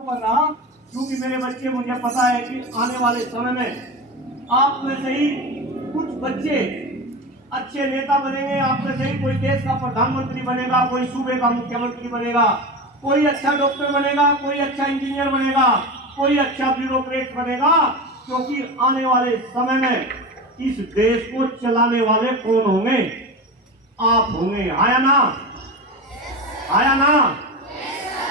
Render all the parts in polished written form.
कर रहा, क्योंकि मेरे बच्चे, मुझे पता है कि आने वाले समय में आप में से ही कुछ बच्चे अच्छे नेता बनेंगे, आप में से ही कोई देश का प्रधानमंत्री बनेगा, कोई सूबे का मुख्यमंत्री बनेगा, कोई अच्छा डॉक्टर बनेगा, कोई अच्छा इंजीनियर बनेगा, कोई अच्छा ब्यूरोक्रेट बनेगा, क्योंकि आने वाले समय में इस देश को चलाने वाले कौन होंगे? आप होंगे। आया ना? आया ना?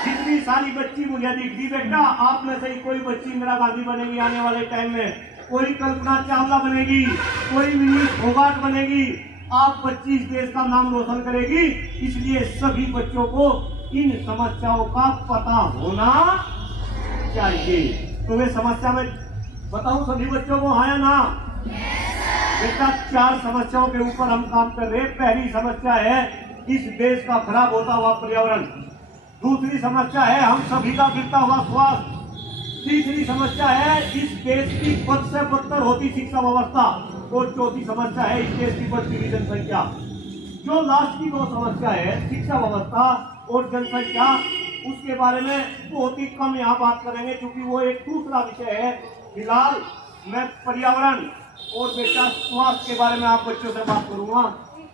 जितनी सारी बच्ची मुझे दिख दी बेटा, आप में से ही कोई बच्ची इंदिरा गांधी बनेगी आने वाले टाइम में, कोई कल्पना चावला बनेगी, कोई विनीत फोगाट बनेगी। आप बच्ची इस देश का नाम रोशन करेगी। इसलिए सभी बच्चों को इन समस्याओं का पता होना चाहिए। तो वे समस्या में बताऊं सभी बच्चों को, आया ना? बेटा 4 समस्याओं के ऊपर हम काम कर रहे हैं। पहली समस्या है इस देश का खराब होता हुआ पर्यावरण। दूसरी समस्या है हम सभी का गिरता हुआ स्वास्थ्य। तीसरी समस्या है इस देश की बद से बदतर होती शिक्षा व्यवस्था। और चौथी समस्या है इस देश की बढ़ती हुई जनसंख्या। जो लास्ट की 2 समस्या है, शिक्षा व्यवस्था और जनसंख्या, उसके बारे में बहुत ही कम यहाँ बात करेंगे, क्योंकि वो एक दूसरा विषय है। फिलहाल मैं पर्यावरण और बेटा स्वास्थ्य के बारे में आप बच्चों से बात करूंगा।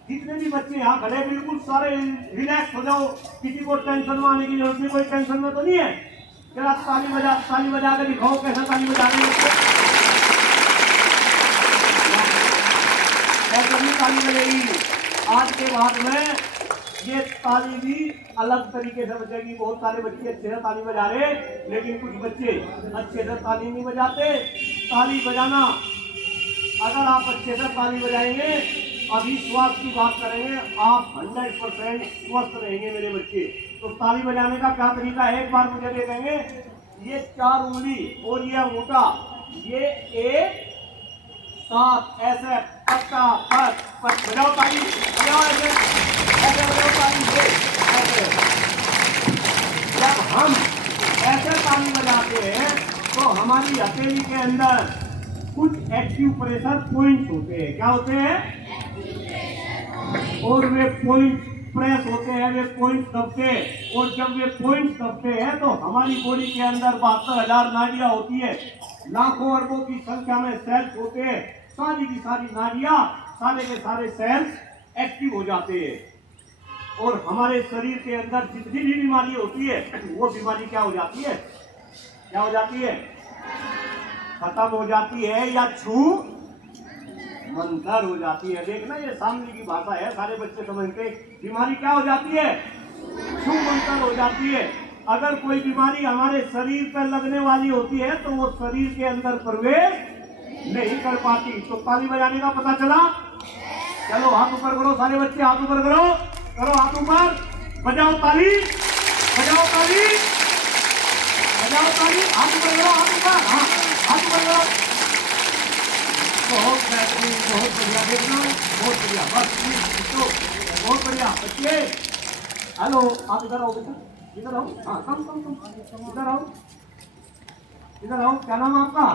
जितने भी बच्चे यहाँ खड़े, बिल्कुल सारे रिलैक्स हो जाओ, किसी को टेंशन में आने की जरूरत नहीं। कोई टेंशन में तो नहीं है? जरा ताली बजा के दिखाओ कैसा ताली बजा रहे हैं। ऐसे भी ताली बजेगी। आज के बाद में ये ताली भी अलग तरीके से बजेगी। बहुत सारे बच्चे अच्छे से ताली बजा रहे, लेकिन कुछ बच्चे अच्छे से ताली नहीं बजाते। ताली बजाना, अगर आप अच्छे से ताली बजाएंगे, अभी स्वास्थ्य की बात करेंगे, आप 100% स्वस्थ रहेंगे मेरे बच्चे। तो ताली बजाने का क्या तरीका है, एक बार मुझे देखेंगे। ये 4 उंगली और ये अंगूठा, ये एक साथ ऐसे पट्टा पट बजाओ ताली, बजाओ ऐसे ऐसे बजाओ ताली, ऐसे। जब हम ऐसे ताली बजाते हैं तो हमारी हथेली के अंदर कुछ एक्यूप्रेशर पॉइंट्स होते हैं। क्या होते हैं? और वे पॉइंट प्रेस होते हैं, वे पॉइंट दबते हैं। और जब वे पॉइंट दबते हैं तो हमारी बॉडी के अंदर 72,000 नाड़ियां होती है, लाखों अरबों की संख्या में सेल्स होते हैं। सारी की सारी नाड़ियां, सारे के सारे सेल्स एक्टिव हो जाते हैं। और हमारे शरीर के अंदर जितनी भी बीमारी होती है, वो बीमारी क्या हो जाती है? क्या हो जाती है? खत्म हो जाती है, या छू मंतर हो जाती है। देखना, ये सामने की भाषा है, सारे बच्चे समझते। बीमारी क्या हो जाती है? छू मंतर हो जाती है। अगर कोई बीमारी हमारे शरीर पर लगने वाली होती है तो वो शरीर के अंदर प्रवेश नहीं कर पाती। तो ताली बजाने का पता चला? चलो हाथ ऊपर करो, सारे बच्चे हाथ ऊपर करो, करो हाथ ऊपर, बजाओ ताली, बजाओ ताली, बजाओ ताली, हाथ ऊपर करो, हाथ ऊपर, हाँ हाथ ऊपर करो। बहुत बेहतरीन, बहुत बढ़िया। देखना, बहुत बढ़िया, बस तो बहुत बढ़िया बच्चे। हेलो, आप इधर आओ बेटा, इधर आओ, हाँ कम इधर आओ, इधर आओ। क्या नाम आपका?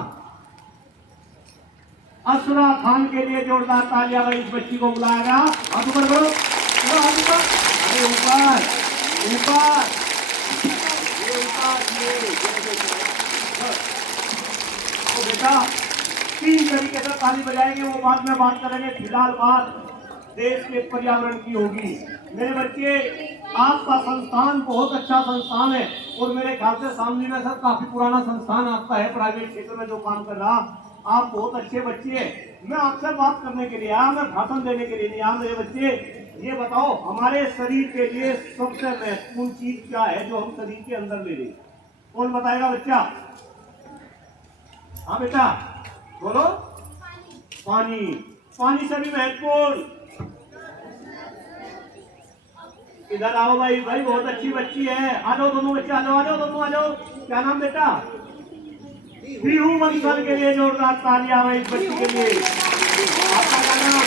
असरा खान के लिए जोरदार तालियां। अगर इस बच्ची को बुलाया गया, हाथ ऊपर करो, हाथ ऊपर, अरे ऊपर ऊपर, ये तो बेटा 3 तरीके से ताली बजाएंगे, वो बाद में बात करेंगे। फिलहाल बात देश के पर्यावरण की होगी। मेरे बच्चे, आपका संस्थान बहुत अच्छा संस्थान है, और मेरे ख्याल से सामने में सर काफी पुराना संस्थान आपका है, प्राइवेट क्षेत्र में जो काम कर रहा। आप बहुत अच्छे बच्चे हैं। मैं आपसे बात करने के लिए आया, मैं भाषण देने के लिए नहीं आया। मेरे बच्चे, ये बताओ हमारे शरीर के लिए सबसे महत्वपूर्ण चीज क्या है जो हम शरीर के अंदर ले लें? कौन बताएगा बच्चा? हाँ बेटा बोलो। पानी। पानी से भी महत्वपूर्ण। इधर आओ भाई, भाई बहुत अच्छी बच्ची है। आ जाओ दोनों बच्चे, आ जाओ दोनों, आ जाओ। क्या नाम बेटा? पीहू बंसल के लिए जोरदार तालियां भाई इस बच्ची के लिए। आपका क्या नाम?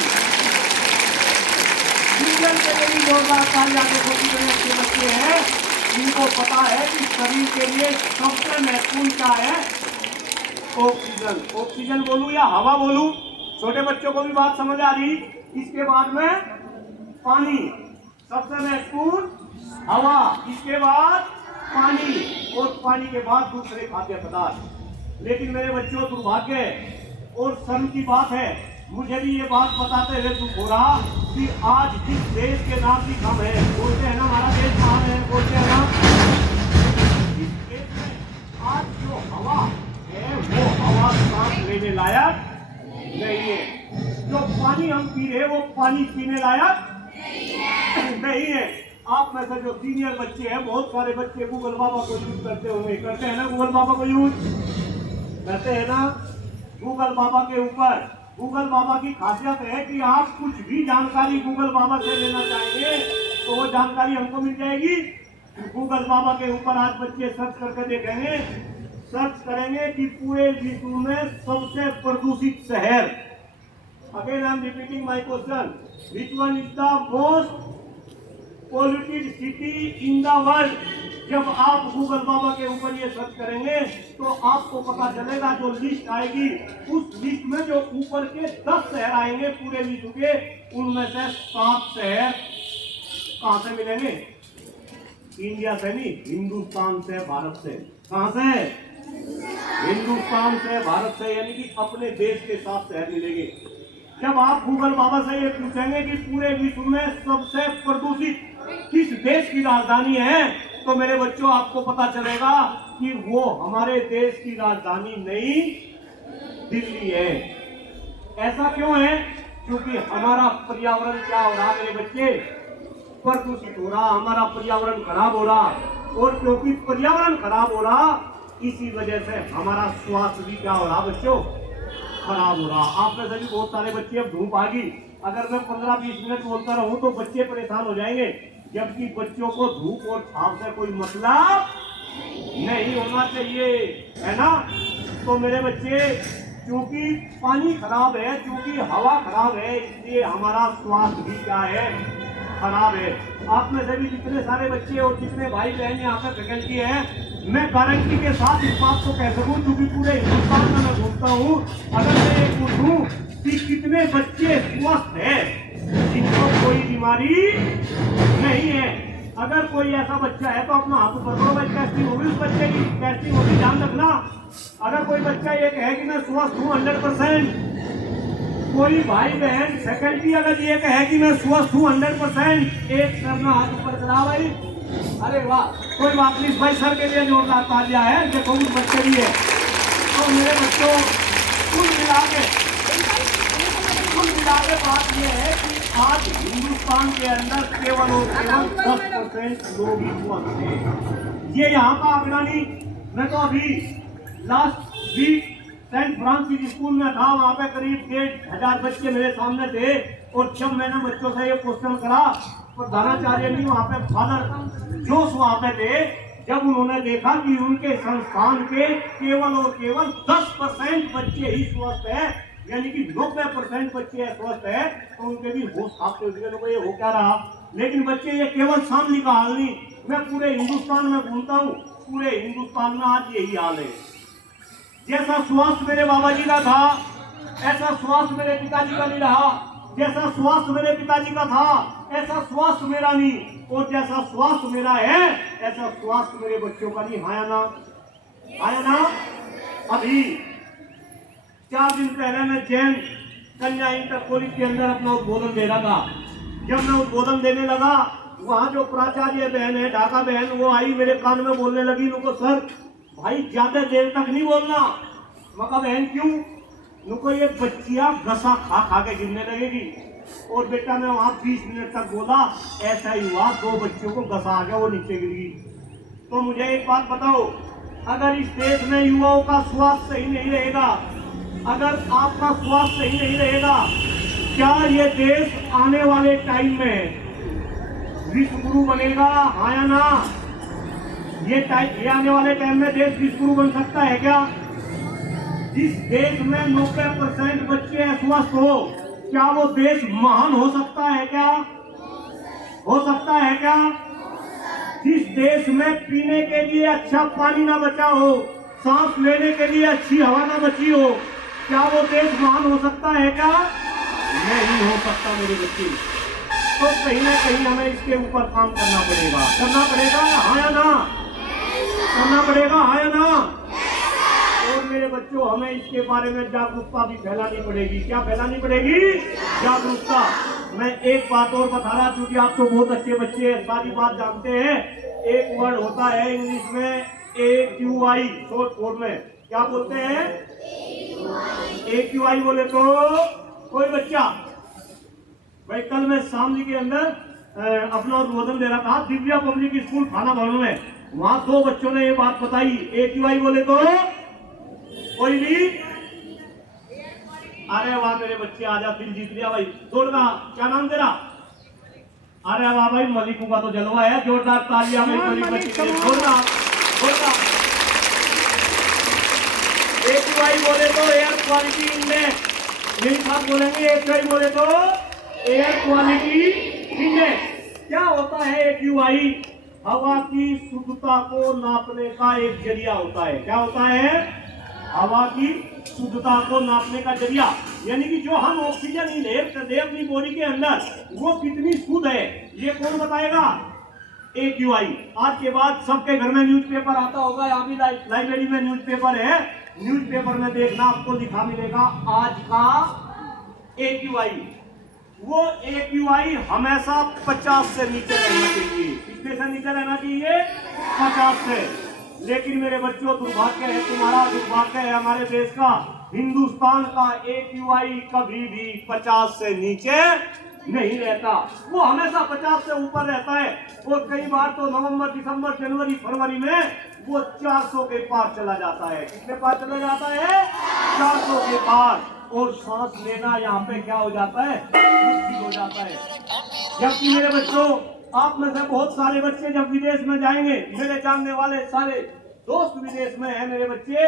के लिए भी जोरदार तालियां। देखो कितने अच्छे बच्चे हैं, इनको पता है कि शरीर के लिए सबसे महत्वपूर्ण क्या है? ऑक्सीजन। ऑक्सीजन बोलूं या हवा बोलूं? छोटे बच्चों को भी बात समझ आ रही? इसके बाद में पानी, सबसे महत्वपूर्ण हवा, इसके बाद पानी और पानी के बाद दूसरे खाद्य पदार्थ। लेकिन मेरे बच्चों, दुर्भाग्य और शर्म की बात है, मुझे भी ये बात बताते हुए दुख हो रहा कि आज जिस देश के नागरिक हम हैं, बोलते हैं ना हमारा देश महान है, बोलते हैं ना, इस देश में आज जो हवा है वो हवा सांस लेने लायक नहीं है। जो पानी हम पी रहे वो पानी पीने लायक नहीं है। आप में से जो सीनियर बच्चे हैं, बहुत सारे बच्चे गूगल बाबा को यूज करते होंगे, करते हैं ना, गूगल बाबा को यूज करते हैं ना। गूगल बाबा के ऊपर, गूगल बाबा की खासियत है कि आप कुछ भी जानकारी गूगल बाबा से लेना चाहेंगे तो वो जानकारी हमको मिल जाएगी। गूगल बाबा के ऊपर आज बच्चे सर्च करके देखेंगे, सर्च करेंगे कि पूरे विश्व में सबसे प्रदूषित शहर, again I am repeating my question, which one is the most polluted city in the world. जब आप गूगल बाबा के ऊपर ये सर्च करेंगे तो आपको पता चलेगा, जो लिस्ट आएगी उस लिस्ट में जो ऊपर के 10 शहर आएंगे पूरे विश्व के, उनमें से 7 शहर कहां से मिलेंगे? इंडिया से नहीं, हिंदुस्तान से, भारत से। कहां से? हिंदुस्तान से, भारत से, यानी कि अपने देश के 7 शहर मिलेंगे। जब आप गूगल बाबा से ये पूछेंगे कि पूरे विश्व में सबसे प्रदूषित किस देश की राजधानी है, तो मेरे बच्चों आपको पता चलेगा कि वो हमारे देश की राजधानी नहीं, दिल्ली है। ऐसा क्यों है? क्योंकि हमारा पर्यावरण क्या हो रहा मेरे बच्चे? प्रदूषित हो रहा, हमारा पर्यावरण खराब हो रहा, और क्योंकि पर्यावरण खराब हो रहा, इसी वजह से हमारा स्वास्थ्य भी क्या हो रहा बच्चों? खराब हो रहा। आप में से भी बहुत सारे बच्चे, अब धूप आ गई, अगर मैं 15-20 मिनट बोलता रहूं तो बच्चे परेशान हो जाएंगे, जबकि बच्चों को धूप और छाव से कोई मतलब नहीं होना चाहिए, है ना। तो मेरे बच्चे, क्योंकि पानी खराब है, क्योंकि हवा खराब है, इसलिए हमारा स्वास्थ्य भी क्या है? खराब है। आप में से भी जितने सारे बच्चे और जितने भाई बहन यहाँ पे फैकल्टी है, मैं गारंटी के साथ इस बात को कह सकूं, क्योंकि पूरे हिंदुस्तान में मैं घूमता हूँ, अगर मैं ये पूछूं कि कितने बच्चे स्वस्थ है, जिनको कोई बीमारी नहीं है, अगर कोई ऐसा बच्चा है तो अपना हाथ ऊपर करो, भाई टेस्टिंग होगी उस बच्चे की, टेस्टिंग होगी, ध्यान रखना। अगर कोई बच्चा ये कहे कि मैं स्वस्थ हूँ 100%, कोई भाई बहन फैकल्टी अगर ये कहे कि मैं स्वस्थ हूँ 100%, एक अपना हाथ ऊपर करा भाई। अरे वाह, कोई बात नहीं भाई, सर के लिए जोरदार तालियां है, देखो कुछ बच्चे भी है। तो मेरे बच्चों, कुल मिला के बात ये है कि आज हिंदुस्तान के अंदर केवल और केवल 10% लोग ही स्वस्थ हैं। ये यहाँ का आंकड़ा नहीं, मैं तो अभी last week saint Francis school में था, वहाँ पे करीब 1,500 बच्चे मेरे सामने थे, और जब मैंने बच्चों से ये क्वेश्चन करा, प्रधानाचार्य नहीं, वहाँ पे फादर जोश वहाँ पे थे, जब उन्होंने देखा कि उनके संस्थान के केवल और केवल 10% बच्चे ही स्वस्थ है, यानी कि 90% बच्चे स्वस्थ है, तो उनके भी होश खाते हुए ये हो क्या रहा। लेकिन बच्चे, ये केवल शामली का हाल नहीं, मैं पूरे हिंदुस्तान में घूमता हूँ, पूरे हिंदुस्तान में आज यही हाल है। जैसा स्वास्थ्य मेरे बाबा जी का था, ऐसा स्वास्थ्य मेरे पिताजी का नहीं रहा। जैसा स्वास्थ्य मेरे पिताजी का था, ऐसा स्वास्थ्य मेरा नहीं, और जैसा स्वास्थ्य मेरा है, ऐसा स्वास्थ्य मेरे बच्चों का नहीं। आया ना, आया ना। अभी 4 दिन पहले मैं जैन कन्या इंटर कॉलेज के अंदर अपना उद्बोधन दे रहा था। जब मैं उद्बोधन देने लगा, वहाँ जो प्राचार्य बहन है, ढाका बहन, वो आई मेरे कान में बोलने लगी, उनको सर भाई ज्यादा देर तक नहीं बोलना। मका बहन क्यों? उनको ये बच्चियां घसा खा खा के गिरने लगेगी। और बेटा मैं वहाँ 20 मिनट तक बोला, ऐसा ही हुआ, 2 बच्चियों को घसा आ गया, वो नीचे गिर गई। तो मुझे एक बात बताओ, अगर इस देश में युवाओं का स्वास्थ्य सही नहीं रहेगा, अगर आपका स्वास्थ्य सही नहीं रहेगा, क्या ये देश आने वाले टाइम में विश्व गुरु बनेगा? हाँ या ना? ये आने वाले टाइम में देश विश्व गुरु बन सकता है क्या? जिस देश में 90% बच्चे स्वस्थ हो, क्या वो देश महान हो सकता है क्या? हो सकता है क्या? जिस देश में पीने के लिए अच्छा पानी ना बचा हो, सांस लेने के लिए अच्छी हवा ना बची हो, क्या वो देश महान हो सकता है क्या? नहीं हो सकता मेरे बच्चे। तो कहीं ना कहीं हमें इसके ऊपर काम करना पड़ेगा, हाँ या ना? करना पड़ेगा, है ना? और मेरे बच्चों, हमें इसके बारे में जागरूकता भी फैलानी पड़ेगी। क्या फैलानी पड़ेगी? जागरूकता। मैं एक बात और बता रहा, क्योंकि आप तो बहुत अच्छे बच्चे हैं, सारी बात जानते हैं। एक वर्ड होता है इंग्लिश में AQI, शॉर्ट फॉर्म में क्या बोलते हैं? AQI बोले तो कोई बच्चा, भाई कल मैं शामली के अंदर अपना उद्बोधन दे रहा था दिव्या पब्लिक स्कूल थाना भवन में, वहां 2 बच्चों ने ये बात बताई। AQI बोले तो कोई भी, अरे वाह मेरे बच्चे, आजा, दिल जीत लिया भाई, जोरदार। क्या नाम तेरा? अरे वाह भाई, मलिकू का तो जलवा है, जोरदार तालियां भाई मलिक बच्चे के लिए, जोरदार जोरदार। AQI बोले तो एयर क्वालिटी इंडेक्स, मेरे साथ बोलेंगे, AQI बोले तो एयर क्वालिटी इंडेक्स। क्या होता है AQI? हवा की शुद्धता को नापने का एक जरिया होता है। क्या होता है? हवा की शुद्धता को नापने का जरिया। यानी कि जो हम ऑक्सीजन इनहेल करते हैं अपनी बॉडी के अंदर, वो कितनी शुद्ध है, ये कौन बताएगा? AQI। आज के बाद सबके घर में न्यूज़पेपर आता होगा, यहाँ भी लाइब्रेरी में न्यूज़पेपर है, न्यूज़पेपर में देखना आपको लिखा मिलेगा आज का AQI। वो AQI हमेशा 50 से नीचे रहना चाहिए। कितने से नीचे रहना चाहिए? 50 से। लेकिन मेरे बच्चों, दुर्भाग्य है तुम्हारा, दुर्भाग्य है हमारे देश का, हिंदुस्तान का AQI कभी भी 50 से नीचे नहीं रहता। वो हमेशा 50 से ऊपर रहता है, और कई बार तो नवंबर, दिसंबर, जनवरी, फरवरी में वो 400 के पार चला जाता है। कितने पार चला जाता है? 400 के पार। और सांस लेना यहाँ पे क्या हो जाता है? मुश्किल हो जाता है। जबकि मेरे बच्चों, आप में से बहुत सारे बच्चे जब विदेश में जाएंगे, मेरे जानने वाले सारे दोस्त विदेश में हैं मेरे बच्चे,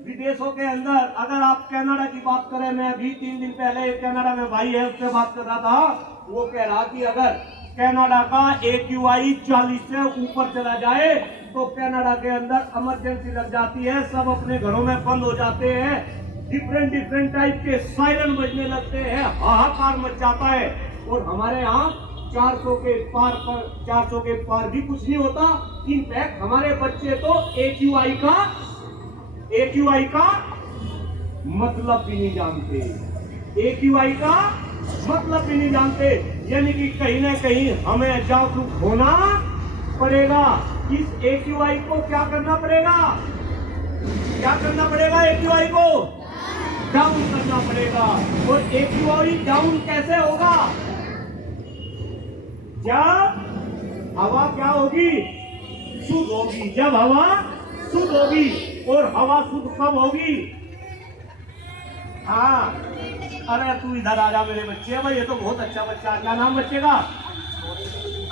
विदेशों के अंदर अगर आप कनाडा की बात करें, मैं अभी 3 दिन पहले कनाडा में भाई है उससे बात कर रहा था, वो कह रहा कि अगर कनाडा का AQI 40 से ऊपर चला जाए तो कनाडा के अंदर इमरजेंसी लग जाती है, सब अपने घरों में बंद हो जाते हैं, डिफरेंट टाइप के सायरन बजने लगते हैं, हाहाकार मच जाता है। और हमारे यहाँ 400 के पार भी कुछ नहीं होता। इनफैक्ट हमारे बच्चे तो AQI का मतलब भी नहीं जानते, AQI का मतलब भी नहीं जानते। यानी कि कहीं ना कहीं हमें जागरूक होना पड़ेगा। इस AQI को क्या करना पड़ेगा? क्या करना पड़ेगा? AQI को डाउन करना पड़ेगा। और AQI डाउन कैसे होगा? जब हवा क्या होगी? शुद्ध होगी। जब हवा शुद्ध होगी। और हवा शुद्ध कब होगी? हाँ, अरे तू इधर आ जा मेरे बच्चे, भाई ये तो बहुत अच्छा बच्चा। क्या नाम बच्चे का?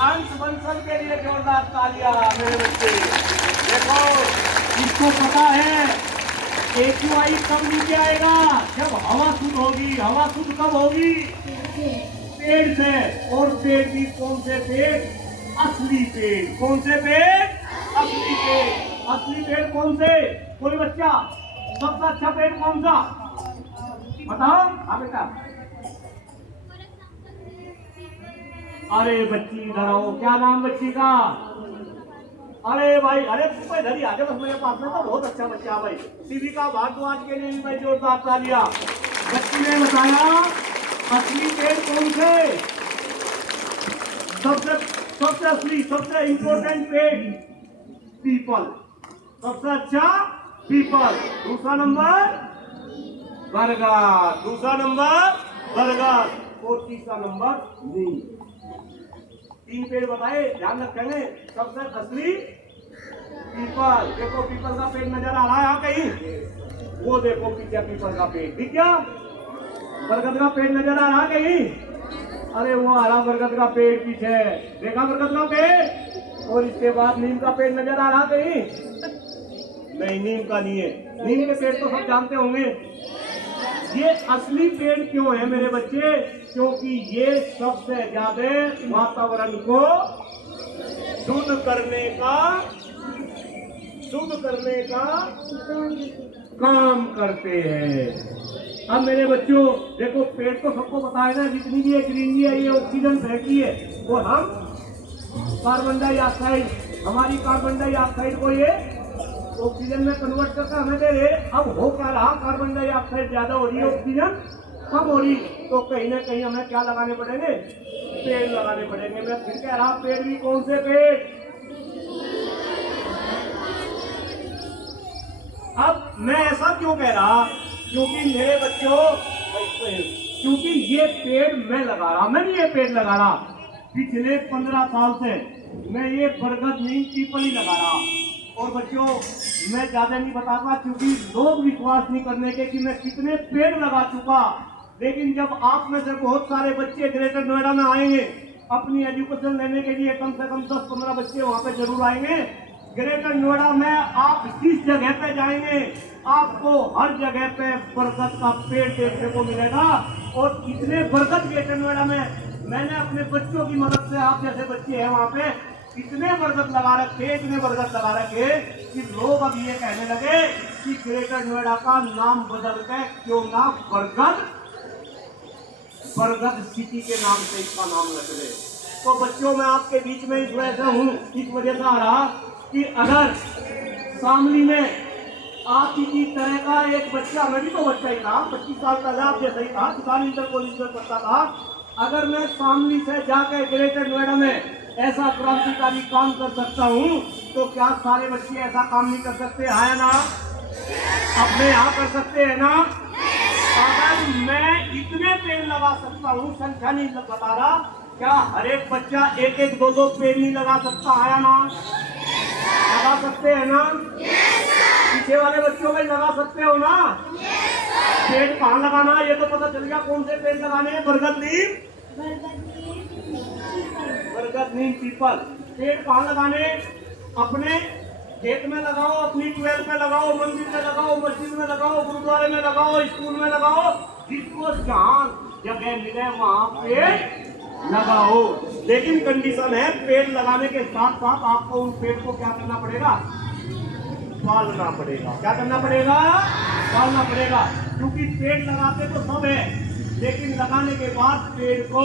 अंश बंसल के लिए जोरदार तालियां मेरे बच्चे। देखो, इसको पता है AQI कब नीचे आएगा? जब हवा शुद्ध होगी। हवा शुद्ध कब होगी? पेड़ से। और पेड़ भी कौन से पेड़? असली पेड़। कौन से पेड़? असली पेड़। असली पेड़ कौन से? कोई बच्चा, सबसे अच्छा पेड़ कौन सा बताओ? हाँ बेटा। अरे बच्ची इधर आओ, क्या नाम बच्ची का? अरे भाई, अरे तू इधर ही आ जा बस मेरे पास में, तो बहुत अच्छा बच्चा भाई। शिविका भारद्वाज के लिए भी भाई जोरदार तालियां। बच्ची ने बताया असली पेड़ कौन से? सबसे असली, सबसे इंपॉर्टेंट पेड़ पीपल। सबसे अच्छा पीपल। दूसरा नंबर बरगद। दूसरा नंबर बरगद। और तीसरा नंबर नीम। 3 पेड़ बताए, ध्यान रखेंगे। सबसे असली पीपल। देखो पीपल का पेड़ नजर आ रहा है यहाँ कहीं? वो देखो पीछे पीपल का पेड़ दिख गया। बरगद का पेड़ नजर आ रहा कहीं? अरे वो आ रहा बरगद का पेड़ पीछे, देखा बरगद का पेड़। और इसके बाद नीम का पेड़ नजर आ रहा कहीं? नहीं, नीम का नहीं है। नीम के पेड़ तो सब जानते होंगे। ये असली पेड़ क्यों है मेरे बच्चे? क्योंकि ये सबसे ज्यादा वातावरण को शुद्ध करने का काम करते हैं। अब मेरे बच्चों देखो, पेड़ तो सबको पता है ना, जितनी भी ग्रीनरी है ये ऑक्सीजन फेंकती है, और हम कार्बन डाइऑक्साइड, हमारी कार्बन डाइऑक्साइड को ये ऑक्सीजन में कन्वर्ट करके हमें दे रहे। अब हो क्या रहा, कार्बन डाइऑक्साइड ज्यादा हो रही है, ऑक्सीजन कम हो रही, तो कहीं ना कहीं हमें क्या लगाने पड़ेंगे, पेड़ लगाने पड़ेंगे। मैं फिर कह रहा, पेड़ भी कौन से पेड़? अब मैं ऐसा क्यों कह रहा, क्योंकि मेरे बच्चों, क्योंकि ये पेड़ मैं लगा रहा, मैं नहीं ये पेड़ लगा रहा, पिछले 15 साल से मैं ये बरगद नीम पीपल ही लगा रहा। और बच्चों मैं ज्यादा नहीं बताता, क्योंकि लोग विश्वास नहीं करने के कि मैं कितने पेड़ लगा चुका। लेकिन जब आप में से बहुत सारे बच्चे ग्रेटर नोएडा में आएंगे अपनी एजुकेशन लेने के लिए, कम से कम 10-15 बच्चे वहां पे जरूर आएंगे। ग्रेटर नोएडा में आप जिस जगह पे जाएंगे आपको हर जगह पे बरगद का पेड़ देखने को मिलेगा। और इतने बरगद ग्रेटर नोएडा में मैंने अपने बच्चों की मदद से, आप जैसे बच्चे हैं वहां पे, इतने बरगद लगा रखे, इतने बरगद लगा रखे कि लोग अब ये कहने लगे कि ग्रेटर नोएडा का नाम बदल के क्यों ना बरगद सिटी के नाम से इसका नाम रख दे। तो बच्चों मैं आपके बीच में इस वजह से हूँ, इस वजह से आ रहा कि अगर शामली में आप ही तरह का एक बच्चा, मैं भी तो बच्चा ही था, 25 साल पहले आप जैसा ही था, किसान इंटर कॉलेज में पढ़ता था, अगर मैं शामली से जाकर ग्रेटर नोएडा में ऐसा क्रांतिकारी काम कर सकता हूँ, तो क्या सारे बच्चे ऐसा काम नहीं कर सकते? है ना? अपने यहाँ कर सकते हैं ना? अगर मैं इतने पेड़ लगा सकता हूँ, संख्या नहीं बता रहा, क्या हर एक बच्चा 1-1, 2-2 पेड़ नहीं लगा सकता? है ना? लगा सकते हैं ना? पीछे वाले बच्चों में लगा सकते हो ना? पेड़ कहाँ लगाना ये तो पता चल गया, कौन से पेड़ लगाने हैं? बरगद नीम पीपल। पेड़ कहाँ लगाने? अपने खेत में लगाओ, अपनी ट्वेल्थ में लगाओ, मंदिर में लगाओ, मस्जिद में लगाओ, गुरुद्वारे में लगाओ, स्कूल में लगाओ, जिसको जहाँ जगह मिले वहाँ पेड़ लगाओ। लेकिन कंडीशन है, पेड़ लगाने के साथ साथ आपको उन पेड़ को क्या करना पड़ेगा? पालना पड़ेगा। क्या करना पड़ेगा? पालना पड़ेगा। क्योंकि पेड़ लगाते तो सब है, लेकिन लगाने के बाद पेड़ को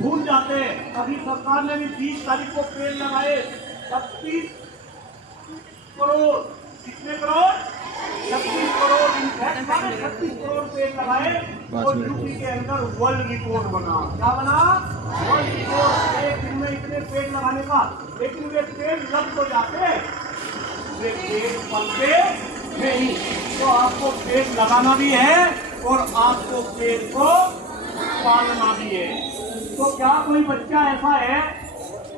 भूल जाते हैं। अभी सरकार ने भी 20 तारीख को पेड़ लगाए, 36 करोड़, कितने करोड़? 36 करोड़, इनफैक्ट 36 करोड़ पेड़ लगाए और यूपी के अंदर वर्ल्ड रिकॉर्ड बना। क्या बना? वर्ल्ड रिकॉर्ड, एक दिन में इतने पेड़ लगाने का। लेकिन वे पेड़ लग तो जाते, वे पेड़ पलते नहीं। तो आपको पेड़ लगाना भी है और आपको पेड़ को पालना भी है। तो क्या कोई बच्चा ऐसा है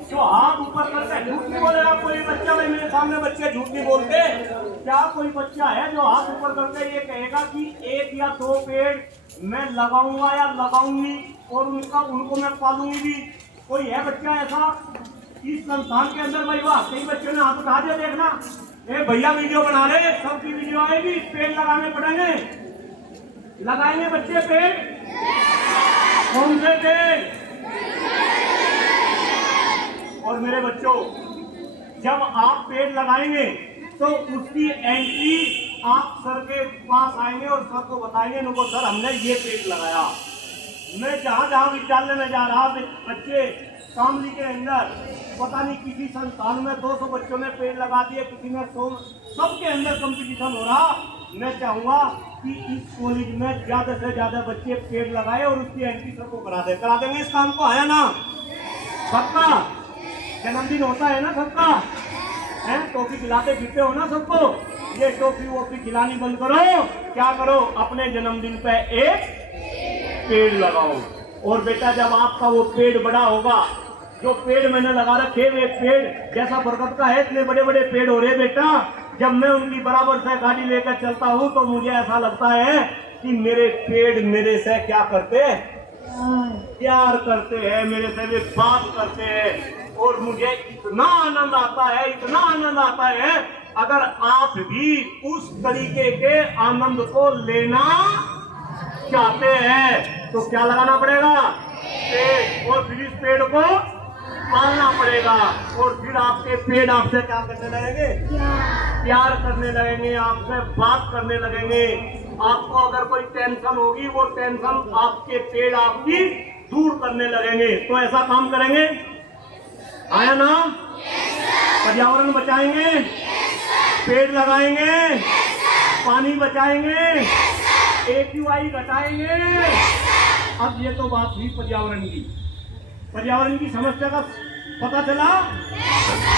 जो हाथ ऊपर करके, झूठ नहीं बोलेगा कोई बच्चा, भाई मेरे सामने बच्चे झूठ नहीं बोलते, क्या कोई बच्चा है जो हाथ ऊपर करके ये कहेगा कि 1 या 2 पेड़ मैं लगाऊंगा या लगाऊंगी और उनको मैं पालूंगी भी? कोई है बच्चा ऐसा इस संस्थान के अंदर? भाई वाह, कई बच्चों ने हाथ उठा दिया, देखना ए भैया वीडियो बना रहे, सबकी वीडियो आएगी, पेड़ लगाने पड़ेंगे। लगाएंगे बच्चे पेड़? कौन से पेड़? और मेरे बच्चों, जब आप पेड़ लगाएंगे तो उसकी एंट्री आप सर के पास आएंगे और सर को बताएंगे, उनको सर हमने ये पेड़ लगाया। मैं जहाँ जहाँ विद्यालय में जा रहा, बच्चे शामली के अंदर पता नहीं किसी संस्थान में 200 बच्चों ने पेड़ लगा दिए, किसी ने 100, सबके अंदर कंपटीशन हो रहा। मैं चाहूंगा कि इस कॉलेज में ज्यादा से ज्यादा बच्चे पेड़ लगाए और उसकी एंट्री सबको करा देंगे। इस काम को है ना? सबका जन्मदिन होता है ना, सबका है, टॉफी खिलाते फिरते हो ना सबको। ये टॉफी वॉफी खिलानी बंद करो, क्या करो? अपने जन्मदिन पे एक पेड़ लगाओ। और बेटा जब आपका वो पेड़ बड़ा होगा, जो पेड़ मैंने लगा रखे, वे पेड़ जैसा बरगद का है, इतने बड़े बड़े पेड़ हो रहे बेटा, जब मैं उनकी बराबर से गाड़ी लेकर चलता हूँ तो मुझे ऐसा लगता है कि मेरे पेड़ मेरे से क्या करते हैं? प्यार करते हैं, मेरे से वे बात करते हैं। और मुझे इतना आनंद आता है, इतना आनंद आता है। अगर आप भी उस तरीके के आनंद को लेना चाहते हैं तो क्या लगाना पड़ेगा? पेड़। और फिर इस पेड़ को पालना पड़ेगा। और फिर आपके पेड़ आपसे क्या करने लगेंगे? प्यार करने लगेंगे, आपसे बात करने लगेंगे। आपको अगर कोई टेंशन होगी, वो टेंशन आपके पेड़ आपकी दूर करने लगेंगे। तो ऐसा काम करेंगे, आया ना? पर्यावरण बचाएंगे, पेड़ लगाएंगे, पानी बचाएंगे, AQI घटाएंगे। अब ये तो बात हुई पर्यावरण की समस्या का पता चला।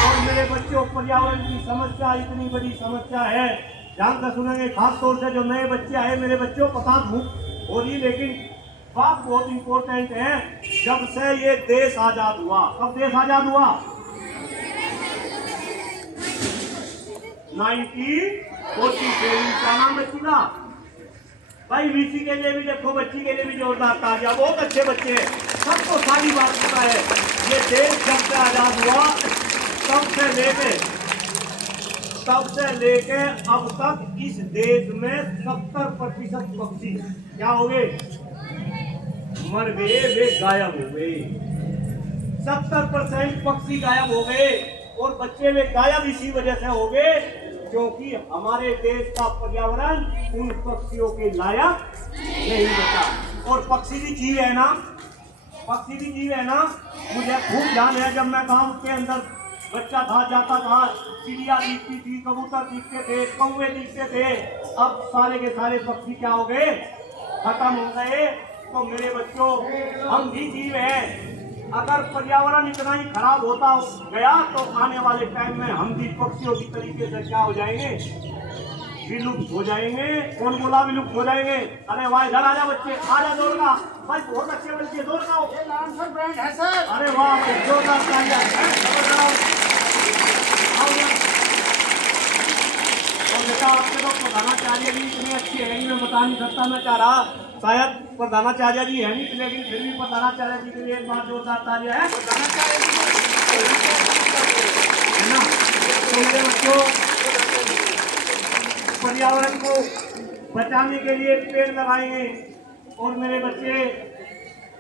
और मेरे बच्चों, पर्यावरण की समस्या इतनी बड़ी समस्या है, ध्यान से सुनेंगे, खास तौर से जो नए बच्चे आए मेरे बच्चों, पता हो रही, लेकिन बात बहुत इंपॉर्टेंट है। जब से ये देश आजाद हुआ, कब देश आजाद हुआ? 1947। क्या नाम बच्ची का? भाई वीसी के लिए भी देखो, बच्ची के लिए भी जोरदार तालियां। बहुत अच्छे बच्चे हैं, सबको सारी बात पता है। ये देश जब से आजाद हुआ तब से लेके अब तक इस देश में 70% पक्षी क्या हो गए? मर गए, वे गायब हो गए। 70% पक्षी गायब हो गए। और बच्चे वे गायब इसी वजह से हो गए क्योंकि हमारे देश का पर्यावरण उन पक्षियों के लायक नहीं बचा। और पक्षी भी जीव है ना, मुझे खूब ध्यान है, जब मैं गांव के अंदर बच्चा था, जाता था, चिड़िया दिखती थी, कबूतर दिखते थे, कौवे दिखते थे। अब सारे के सारे पक्षी क्या हो गए? खत्म हो गए। तो मेरे बच्चों, हम भी जीव हैं। अगर पर्यावरण इतना ही खराब होता गया तो आने वाले टाइम में हम भी पक्षियों की तरीके से क्या हो जाएंगे? विलुप्त हो जाएंगे। कौन बोला विलुप्त हो जाएंगे? अरे वाह, इधर आजा बच्चे, आजा दौड़ का भाई, बहुत अच्छे बच्चे, दौड़ का आंसर ब्रांड है सर। अरे वाह, जोरदार तालियां हैं। और बेटा, आपके तो प्रधानाचार्य जी इतने अच्छे हैं, मैं बता नहीं सकता। मैं चाह रहा शायद प्रधानाचार्य जी है नहीं, लेकिन फिर भी प्रधानाचार्य जी के लिए एक बार जोरदार तालियां है। प्रधानाचार्य जी है ना। तो मेरे बच्चों, पर्यावरण को बचाने के लिए पेड़ लगाएंगे। और मेरे बच्चे,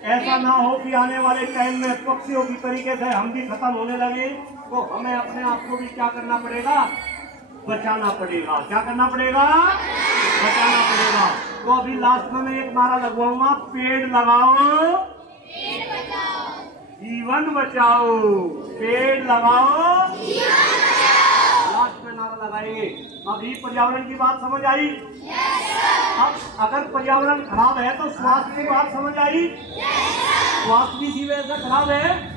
ऐसा ना हो कि आने वाले टाइम में पक्षियों की तरीके से हम भी खत्म होने लगे। तो हमें अपने आप को भी क्या करना पड़ेगा? बचाना पड़ेगा। क्या करना पड़ेगा? बचाना पड़ेगा। तो अभी लास्ट में मैं एक नारा लगवाऊंगा, पेड़ लगाओ, जीवन बचाओ। पेड़ लगाओ, लास्ट में नारा लगाएंगे। अभी पर्यावरण की बात समझ आई? अब अगर पर्यावरण खराब है तो स्वास्थ्य की बात समझ आई? स्वास्थ्य भी इसी वजह से खराब है।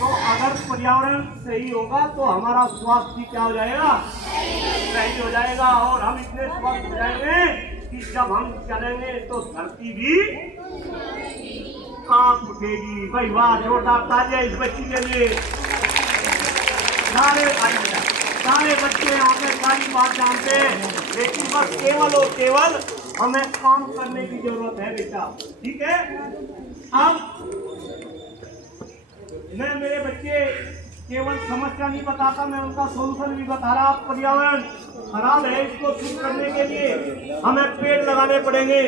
तो अगर पर्यावरण सही होगा तो हमारा स्वास्थ्य भी क्या हो जाएगा? सही हो जाएगा। और हम इतने स्वस्थ हो जाएंगे कि जब हम चलेंगे तो धरती भी कांप उठेगी। भाई वाह, जोरदार तालियां इस बच्ची के लिए। सारे बच्चे यहाँ पे सारी बात जानते हैं, लेकिन बस केवल और केवल हमें काम करने की जरूरत है बेटा। ठीक है। अब मैं मेरे बच्चे केवल समस्या नहीं बताता, मैं उनका सोल्यूशन भी बता रहा। पर्यावरण खराब है, इसको ठीक करने के लिए हमें पेड़ लगाने पड़ेंगे।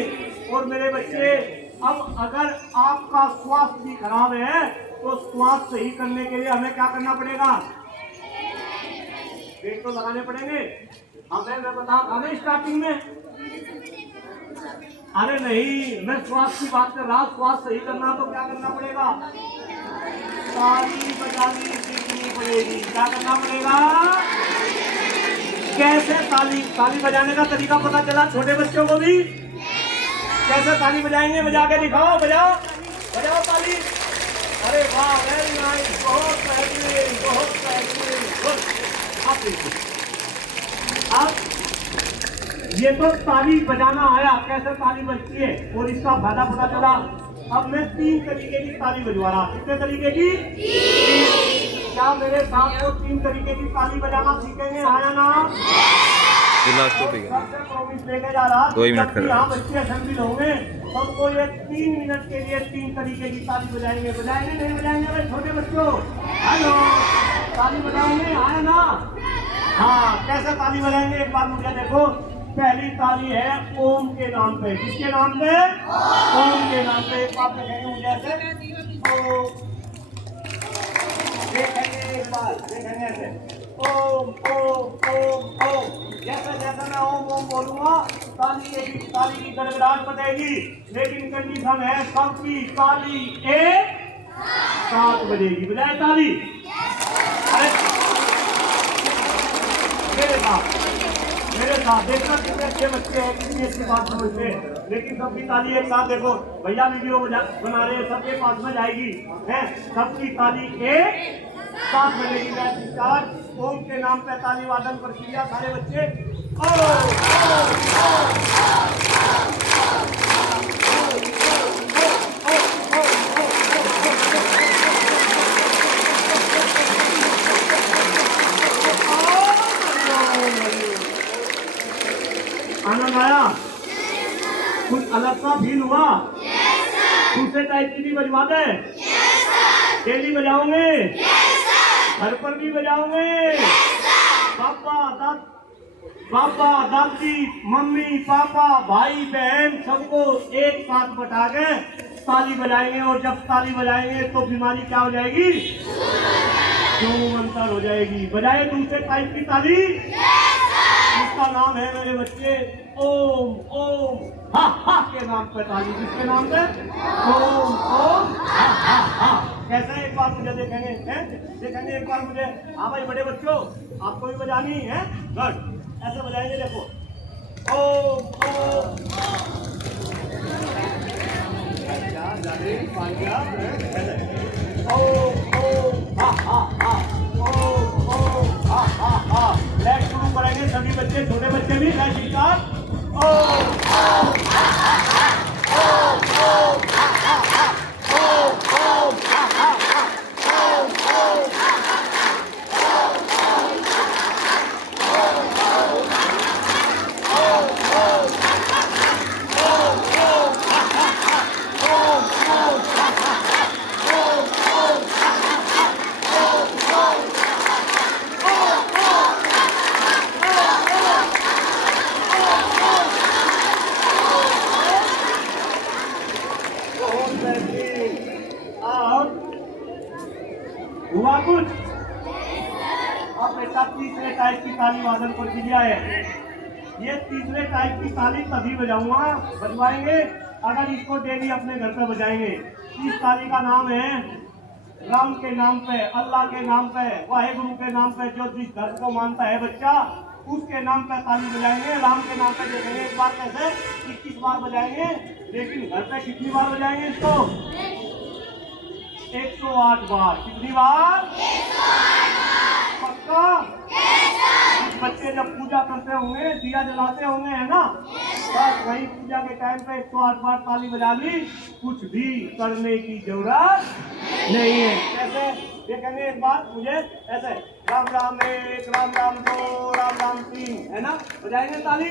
और मेरे बच्चे, अब अगर आपका स्वास्थ्य भी खराब है तो स्वास्थ्य सही करने के लिए हमें क्या करना पड़ेगा? पेड़ तो लगाने पड़ेंगे। हमें मैं बता हमें स्टार्टिंग में, अरे नहीं, मैं स्वास्थ्य की बात कर रहा। स्वास्थ्य सही करना तो क्या करना पड़ेगा? ताली बजानी सीखनी पड़ेगी। क्या करना पड़ेगा? कैसे ताली बजाने का तरीका पता चला छोटे बच्चों को भी? कैसे ताली बजाएंगे? बजा के दिखाओ, बजाओ ताली। अरे वाह, वेरी नाइस, बहुत बेहतरीन, बहुत बेहतरीन। अब ये तो ताली बजाना आया, कैसे ताली बजती है और इसका फायदा पता चला। अब मैं 3 तरीके की ताली बजवा रहा। कितने तरीके की? क्या मेरे साथ को 3 तरीके की ताली बजाना सीखेंगे? आया ना? लेके जा रहा 2 मिनट कर यहाँ बच्चे असेंबली होंगे, सबको ये 3 मिनट के लिए 3 तरीके की ताली बजाएंगे। नहीं बजाएंगे भाई छोटे बच्चों? हेलो, ताली बजाएंगे? आया ना? हाँ, कैसे ताली बजाएंगे एक बार मुझे देखो। पहली ताली है ओम के नाम पे। किसके नाम पे? ओम के नाम पे। एक बार देखेंगे मुझे ऐसे, ओम, देखेंगे एक बार, देखेंगे ऐसे, ओम ओम ओम ओम। जैसे जैसे मैं ओम ओम बोलूंगा ताली की गड़गड़ाहट बजेगी, लेकिन कंडीशन है सबकी ताली एक साथ बजेगी। बजाए ताली। अरे मेरे साथ साथ, देखना कितने अच्छे बच्चे हैं, कितनी अच्छी बात समझते हैं। लेकिन सबकी ताली एक साथ, देखो भैया वीडियो बना रहे हैं, सबके पास में जाएगी है, सबकी ताली एक साथ बनेगी। स्टार्ट, ओम के नाम पे ताली वादन प्रक्रिया, सारे बच्चे आनंद आया? कुछ अलग सा फील हुआ? दूसरे टाइप की भी बजवा दे? डेली बजाओगे? घर पर भी बजाओगे? पापा दादी मम्मी पापा भाई बहन सबको एक साथ बैठा के ताली बजाएंगे, और जब ताली बजाएंगे तो बीमारी क्या हो जाएगी? मंतर हो जाएगी। बजाए दूसरे टाइप की ताली, इसका नाम है मेरे बच्चे ओम ओम हा हा के नाम पे ताली। किसके नाम पे? ओम ओम हा हा हा। कैसा एक बार मुझे देखेंगे हैं? देखेंगे एक बार मुझे। हाँ भाई बड़े बच्चों, आपको भी बजानी है? गुड, ऐसे बजाएंगे, देखो ओम ओम ओम ओम हा हा हा, ओम ओम हा हा हा। लेट शुरू करेंगे सभी बच्चे, छोटे बच्चे भी। Let start. ओम ओम हा हा हा, ओम ओम हा हा हा, ओम ओम हा हा हा, ओम ओम हा हा हा, ओम ओम हा हा हा, ओम ओम हा हा हा, ओम ओम हा हा हा, ओम ओम हा हा हा, ओम ओम हा हा हा, ओम ओम हा हा हा, ओम ओम हा हा हा, ओम ओम हा हुआ कुछ? अब बेटा तीसरे टाइप की ताली वादन प्रक्रिया है। ये तीसरे टाइप की ताली तभी बजवाएंगे अगर इसको डेली अपने घर पे बजाएंगे। इस ताली का नाम है राम के नाम पे, अल्लाह के नाम पे, वाहेगुरु के नाम पे। जो जिस धर्म को मानता है बच्चा, उसके नाम पे ताली बजाएंगे। राम के नाम पे देखेंगे एक बार कैसे 21 बार बजाएंगे, लेकिन घर पे कितनी बार बजाएंगे इसको? 108 बार। कितनी बार? 108 बार। पक्का? बच्चे जब पूजा करते होंगे, दिया जलाते होंगे, है ना? बस वही पूजा के टाइम पे 108 बार ताली बजा ली, कुछ भी करने की जरूरत नहीं है। कैसे देखेंगे एक बार मुझे? ऐसे राम राम एक, राम राम दो, राम राम तीन, है ना? बजाएंगे ताली?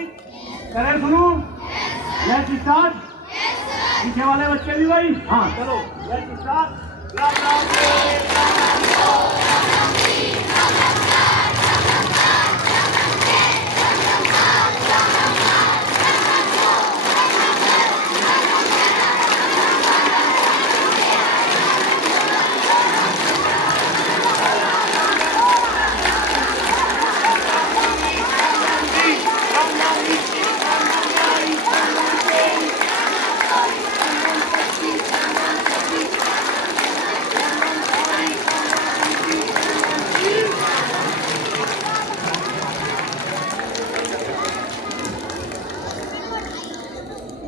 करें शुरू? Let's start. पीछे वाले बच्चे भी भाई, हाँ चलो लेट्स स्टार्ट। राम राम एक, राम राम दो, राम राम तीन, राम राम चार, राम राम पाँच, राम राम छह, राम राम सात, राम राम आठ, राम राम नौ, राम राम दस, राम राम ग्यारह, राम राम बारह, राम राम तेरह, Ram Ram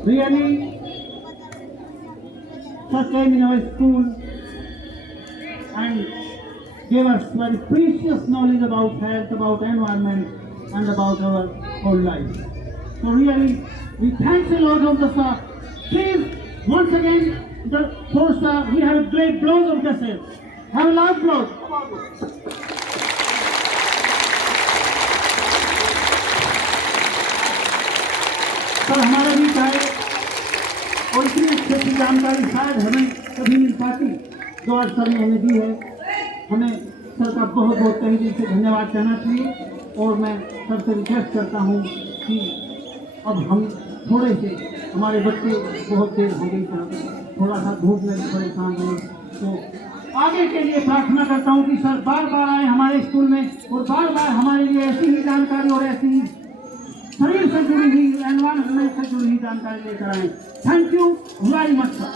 really such came in our school and gave us very precious knowledge about health, about environment and about our whole life. So really we thank the Lord of the Sir. Please once again the four star, we have a great applause of the same. Have a loud applause. Sir हमारा भी चाहे और इतनी अच्छी अच्छी जानकारी शायद हमें कभी मिल पाती जो आज सर ने हमें दी है। हमें सर का बहुत बहुत तहे दिल से धन्यवाद कहना चाहिए और मैं सर से रिक्वेस्ट करता हूँ कि अब हम थोड़े से हमारे बच्चे बहुत देर हो गई सर, थोड़ा सा धूप में परेशान हुए, तो आगे के लिए प्रार्थना करता हूँ कि सर बार बार आए हमारे स्कूल में और बार बार हमारे लिए ऐसी ही जानकारी और ऐसी ही शरीर से जुड़ी हुई, एनवायरमेंट से जुड़ी हुई जानकारी लेकर आए। Thank you very much sir.